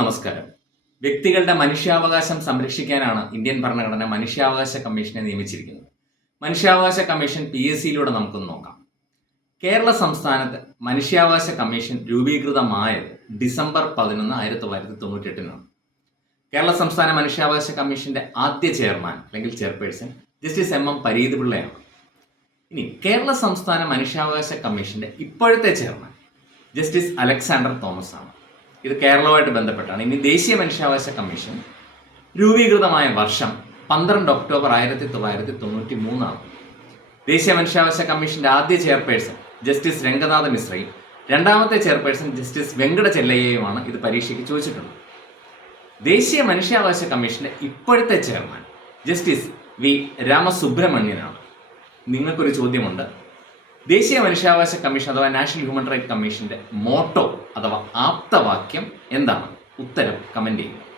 നമസ്കാരം. വ്യക്തികളുടെ മനുഷ്യാവകാശം സംരക്ഷിക്കാനാണ് ഇന്ത്യൻ ഭരണഘടന മനുഷ്യാവകാശ കമ്മീഷനെ നിയമിച്ചിരിക്കുന്നത്. മനുഷ്യാവകാശ കമ്മീഷൻ PSCയിലൂടെ നമുക്കൊന്ന് നോക്കാം. കേരള സംസ്ഥാനത്ത് മനുഷ്യാവകാശ കമ്മീഷൻ രൂപീകൃതമായത് ഡിസംബർ 11, 1998 കേരള സംസ്ഥാന മനുഷ്യാവകാശ കമ്മീഷന്റെ ആദ്യ ചെയർമാൻ അല്ലെങ്കിൽ ചെയർപേഴ്സൺ ജസ്റ്റിസ് MM പരീത് പിള്ളയാണ്. ഇനി കേരള സംസ്ഥാന മനുഷ്യാവകാശ കമ്മീഷന്റെ ഇപ്പോഴത്തെ ചെയർമാൻ ജസ്റ്റിസ് അലക്സാണ്ടർ തോമസ് ആണ്. ഇത് കേരളവുമായിട്ട് ബന്ധപ്പെട്ടാണ്. ഇനി ദേശീയ മനുഷ്യാവകാശ കമ്മീഷൻ രൂപീകൃതമായ വർഷം 12 ഒക്ടോബർ 1993 ആണ്. ദേശീയ മനുഷ്യാവകാശ കമ്മീഷന്റെ ആദ്യ ചെയർപേഴ്സൺ ജസ്റ്റിസ് രംഗനാഥ മിശ്രയും രണ്ടാമത്തെ ചെയർപേഴ്സൺ ജസ്റ്റിസ് വെങ്കട ചെല്ലയ്യയുമാണ്. ഇത് പരീക്ഷയ്ക്ക് ചോദിച്ചിട്ടുണ്ട്. ദേശീയ മനുഷ്യാവകാശ കമ്മീഷന്റെ ഇപ്പോഴത്തെ ചെയർമാൻ ജസ്റ്റിസ് വി രാമസുബ്രഹ്മണ്യനാണ്. നിങ്ങൾക്കൊരു ചോദ്യമുണ്ട്. ദേശീയ മനുഷ്യാവകാശ കമ്മീഷൻ അഥവാ നാഷണൽ ഹ്യൂമൻ റൈറ്റ് കമ്മീഷന്റെ മോട്ടോ അഥവാ ആപ്തവാക്യം എന്താണ്? ഉത്തരം കമന്റ് ചെയ്യുക.